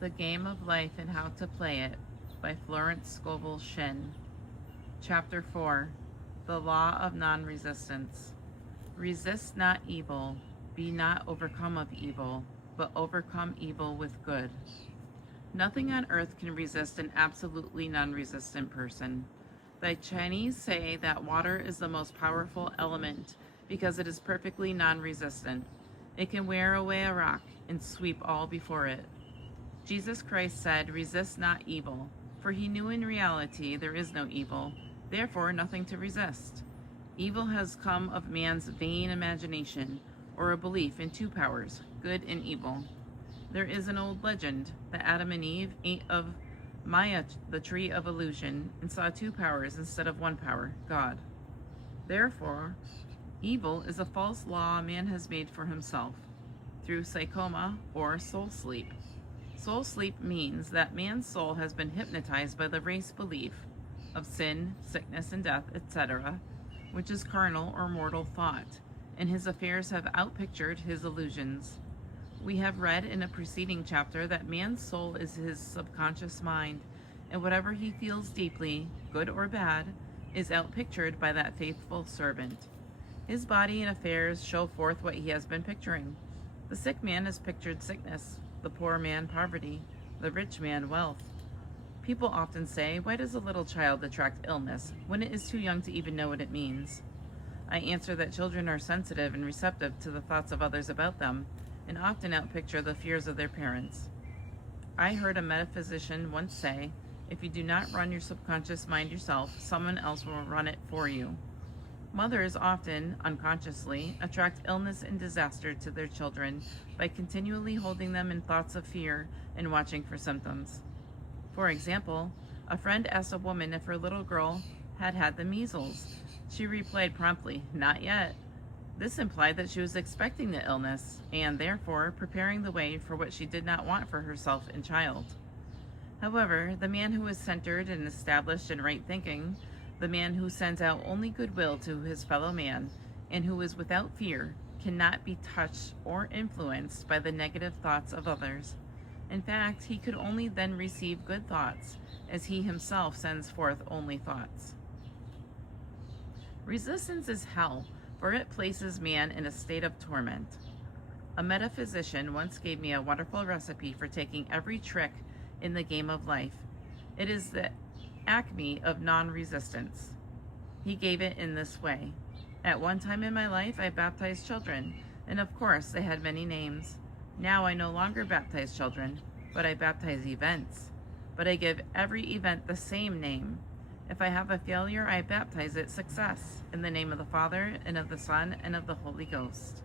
The Game of Life and How to Play It by Florence Scovel Shinn. Chapter 4. The Law of Nonresistance. Resist not evil, be not overcome of evil, but overcome evil with good. Nothing on earth can resist an absolutely non-resistant person. The Chinese say that water is the most powerful element because it is perfectly non-resistant. It can wear away a rock and sweep all before it. Jesus Christ said, "Resist not evil," for he knew in reality there is no evil, therefore nothing to resist. Evil has come of man's vain imagination, or a belief in two powers, good and evil. There is an old legend that Adam and Eve ate of Maya, the tree of illusion, and saw two powers instead of one power, God. Therefore, evil is a false law man has made for himself, through psychoma or soul sleep. Soul sleep means that man's soul has been hypnotized by the race belief of sin, sickness, and death, etc., which is carnal or mortal thought, and his affairs have outpictured his illusions. We have read in a preceding chapter that man's soul is his subconscious mind, and whatever he feels deeply, good or bad, is outpictured by that faithful servant. His body and affairs show forth what he has been picturing. The sick man has pictured sickness, the poor man poverty, the rich man wealth. People often say, why does a little child attract illness when it is too young to even know what it means? I answer that children are sensitive and receptive to the thoughts of others about them, and often outpicture the fears of their parents. I heard a metaphysician once say, if you do not run your subconscious mind yourself, someone else will run it for you. Mothers often, unconsciously, attract illness and disaster to their children by continually holding them in thoughts of fear and watching for symptoms. For example, a friend asked a woman if her little girl had had the measles. She replied promptly, "Not yet." This implied that she was expecting the illness and, therefore, preparing the way for what she did not want for herself and child. However, the man who is centered and established in right thinking, the man who sends out only goodwill to his fellow man, and who is without fear, cannot be touched or influenced by the negative thoughts of others. In fact, he could only then receive good thoughts, as he himself sends forth only thoughts. Resistance is hell, for it places man in a state of torment. A metaphysician once gave me a wonderful recipe for taking every trick in the game of life. It is the acme of non-resistance. He gave it in this way. At one time in my life, I baptized children, and of course they had many names. Now I no longer baptize children, but I baptize events. But I give every event the same name. If I have a failure, I baptize it success, in the name of the Father, and of the Son, and of the Holy Ghost.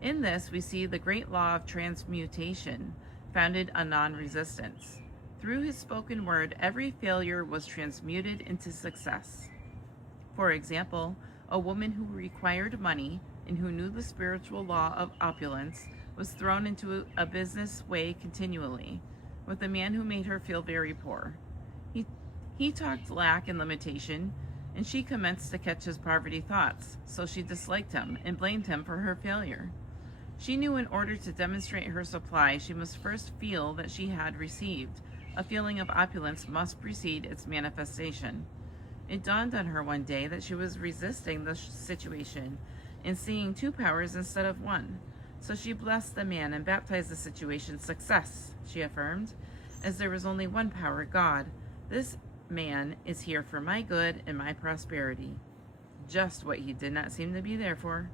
In this, we see the great law of transmutation, founded on non-resistance. Through his spoken word, every failure was transmuted into success. For example, a woman who required money and who knew the spiritual law of opulence was thrown into a business way continually, with a man who made her feel very poor. He talked lack and limitation, and she commenced to catch his poverty thoughts, so she disliked him and blamed him for her failure. She knew in order to demonstrate her supply, she must first feel that she had received. A feeling of opulence must precede its manifestation. It dawned on her one day that she was resisting the situation and seeing two powers instead of one. So she blessed the man and baptized the situation success, she affirmed, as there was only one power, God. This man is here for my good and my prosperity. Just what he did not seem to be there for.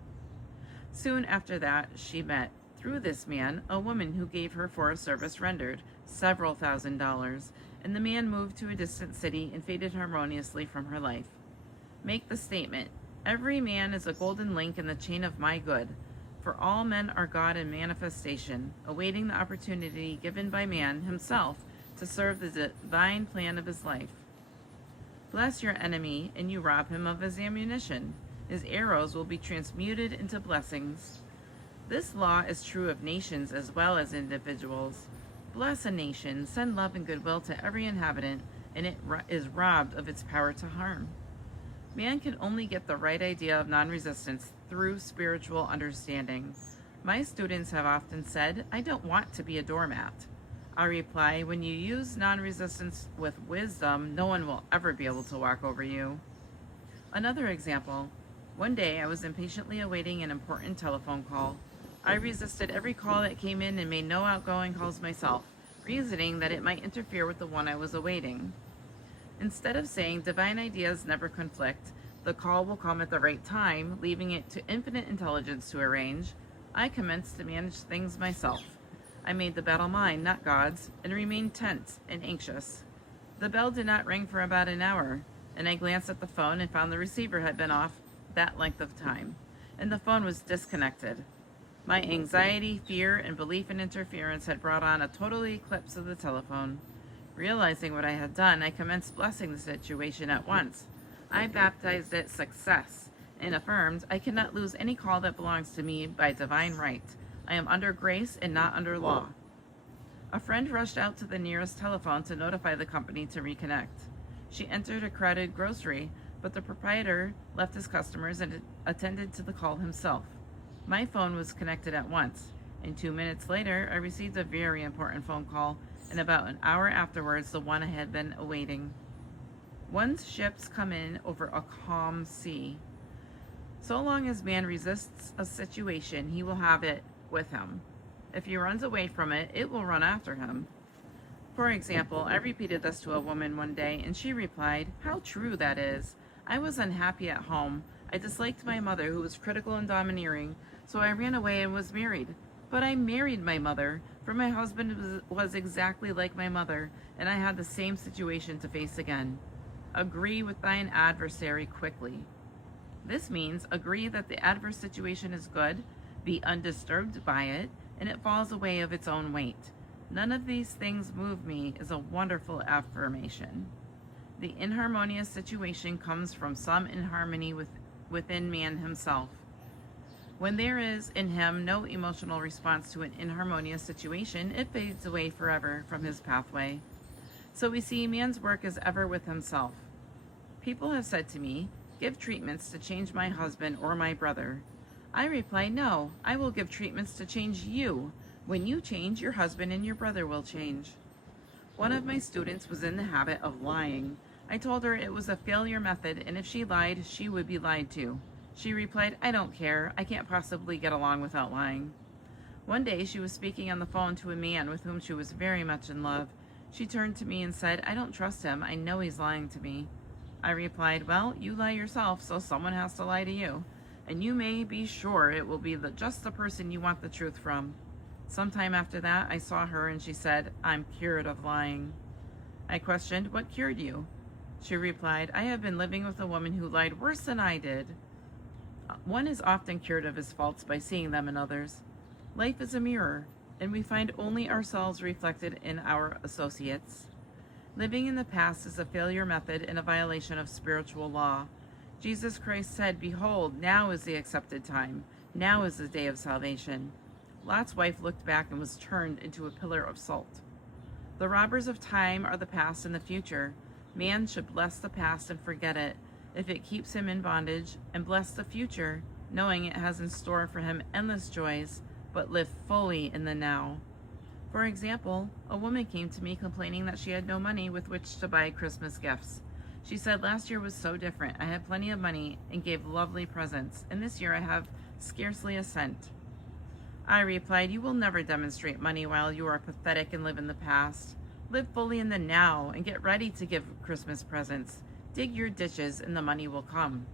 Soon after that, she met, through this man, a woman who gave her for a service rendered several $1,000s, and the man moved to a distant city and faded harmoniously from her life. Make the statement, every man is a golden link in the chain of my good, for all men are God in manifestation, awaiting the opportunity given by man himself to serve the divine plan of his life. Bless your enemy, and you rob him of his ammunition. His arrows will be transmuted into blessings. This law is true of nations as well as individuals. Bless a nation, send love and goodwill to every inhabitant, and it is robbed of its power to harm. Man can only get the right idea of non-resistance through spiritual understanding. My students have often said, I don't want to be a doormat. I reply, when you use non-resistance with wisdom, no one will ever be able to walk over you. Another example. One day I was impatiently awaiting an important telephone call. I resisted every call that came in and made no outgoing calls myself, reasoning that it might interfere with the one I was awaiting. Instead of saying divine ideas never conflict, the call will come at the right time, leaving it to infinite intelligence to arrange, I commenced to manage things myself. I made the battle mine, not God's, and remained tense and anxious. The bell did not ring for about an hour, and I glanced at the phone and found the receiver had been off that length of time, and the phone was disconnected. My anxiety, fear, and belief in interference had brought on a total eclipse of the telephone. Realizing what I had done, I commenced blessing the situation at once. I baptized it success and affirmed, I cannot lose any call that belongs to me by divine right. I am under grace and not under law. A friend rushed out to the nearest telephone to notify the company to reconnect. She entered a crowded grocery, but the proprietor left his customers and attended to the call himself. My phone was connected at once, and 2 minutes later, I received a very important phone call, and about an hour afterwards, the one I had been awaiting. Once ships come in over a calm sea. So long as man resists a situation, he will have it with him. If he runs away from it, it will run after him. For example, I repeated this to a woman one day, and she replied, "How true that is. I was unhappy at home. I disliked my mother, who was critical and domineering, so I ran away and was married. But I married my mother, for my husband was exactly like my mother, and I had the same situation to face again. Agree with thine adversary quickly." This means agree that the adverse situation is good, be undisturbed by it, and it falls away of its own weight. None of these things move me is a wonderful affirmation. The inharmonious situation comes from some inharmony within man himself. When there is in him no emotional response to an inharmonious situation, it fades away forever from his pathway. So we see man's work is ever with himself. People have said to me, "Give treatments to change my husband or my brother." I reply, "No, I will give treatments to change you. When you change, your husband and your brother will change." One of my students was in the habit of lying. I told her it was a failure method, and if she lied, she would be lied to. She replied, "I don't care. I can't possibly get along without lying." One day she was speaking on the phone to a man with whom she was very much in love. She turned to me and said, "I don't trust him. I know he's lying to me." I replied, "Well, you lie yourself, so someone has to lie to you. And you may be sure it will be just the person you want the truth from." Sometime after that, I saw her and she said, "I'm cured of lying." I questioned, "What cured you?" She replied, "I have been living with a woman who lied worse than I did." One is often cured of his faults by seeing them in others. Life is a mirror, and we find only ourselves reflected in our associates. Living in the past is a failure method and a violation of spiritual law. Jesus Christ said, "Behold, now is the accepted time. Now is the day of salvation." Lot's wife looked back and was turned into a pillar of salt. The robbers of time are the past and the future. Man should bless the past and forget it, if it keeps him in bondage, and bless the future, knowing it has in store for him endless joys, but live fully in the now. For example, a woman came to me complaining that she had no money with which to buy Christmas gifts. She said, "Last year was so different. I had plenty of money and gave lovely presents, and this year I have scarcely a cent." I replied, "You will never demonstrate money while you are pathetic and live in the past. Live fully in the now and get ready to give Christmas presents. Dig your ditches and the money will come."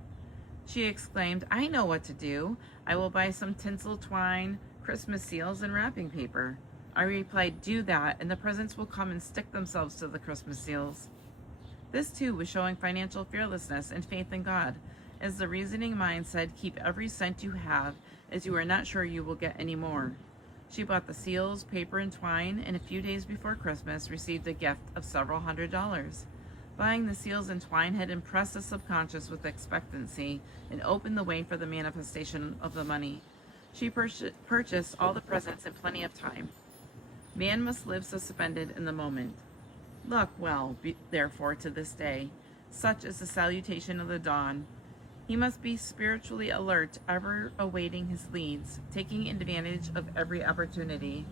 She exclaimed, "I know what to do. I will buy some tinsel twine, Christmas seals, and wrapping paper." I replied, "Do that, and the presents will come and stick themselves to the Christmas seals." This too was showing financial fearlessness and faith in God. As the reasoning mind said, "Keep every cent you have, as you are not sure you will get any more." She bought the seals, paper, and twine, and a few days before Christmas received a gift of several $100s. Buying the seals and twine had impressed the subconscious with expectancy and opened the way for the manifestation of the money. She purchased all the presents in plenty of time. Man must live suspended in the moment. Look well, therefore, to this day. Such is the salutation of the dawn. He must be spiritually alert, ever awaiting his leads, taking advantage of every opportunity.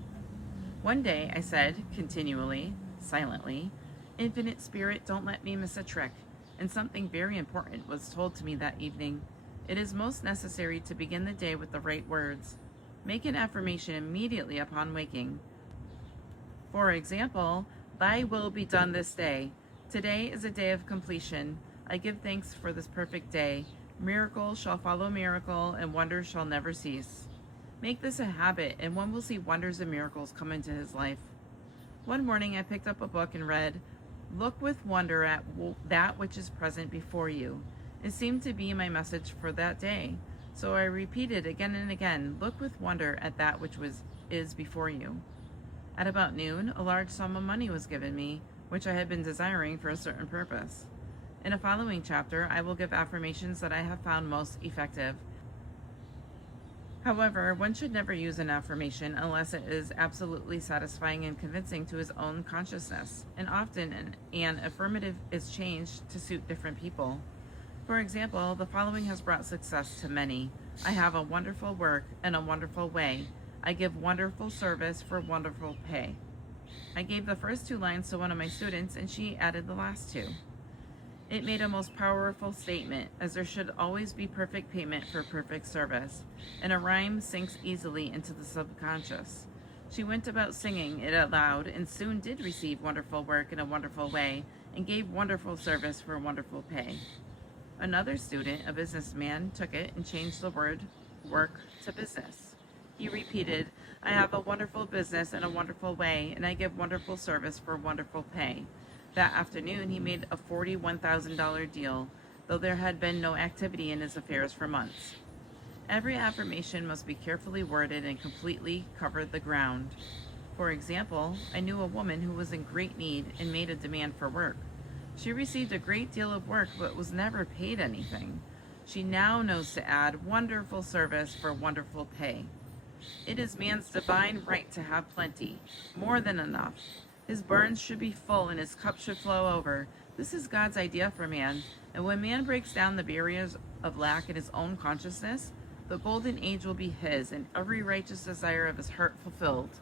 One day I said, continually, silently, "Infinite Spirit, don't let me miss a trick." And something very important was told to me that evening. It is most necessary to begin the day with the right words. Make an affirmation immediately upon waking. For example, "Thy will be done this day. Today is a day of completion. I give thanks for this perfect day. Miracle shall follow miracle, and wonders shall never cease." Make this a habit, and one will see wonders and miracles come into his life. One morning I picked up a book and read, "Look with wonder at that which is present before you." It seemed to be my message for that day. So I repeated again and again, "Look with wonder at that which is before you." At about noon, a large sum of money was given me, which I had been desiring for a certain purpose. In a following chapter, I will give affirmations that I have found most effective. However, one should never use an affirmation unless it is absolutely satisfying and convincing to his own consciousness, and often an affirmative is changed to suit different people. For example, the following has brought success to many. "I have a wonderful work and a wonderful way. I give wonderful service for wonderful pay." I gave the first two lines to one of my students, and she added the last two. It made a most powerful statement, as there should always be perfect payment for perfect service, and a rhyme sinks easily into the subconscious. She went about singing it aloud, and soon did receive wonderful work in a wonderful way, and gave wonderful service for wonderful pay. Another student, a businessman, took it and changed the word work to business. He repeated, "I have a wonderful business and a wonderful way, and I give wonderful service for wonderful pay." That afternoon, he made a $41,000 deal, though there had been no activity in his affairs for months. Every affirmation must be carefully worded and completely cover the ground. For example, I knew a woman who was in great need and made a demand for work. She received a great deal of work but was never paid anything. She now knows to add wonderful service for wonderful pay. It is man's divine right to have plenty, more than enough. His barns should be full and his cup should flow over. This is God's idea for man, and when man breaks down the barriers of lack in his own consciousness, the golden age will be his and every righteous desire of his heart fulfilled.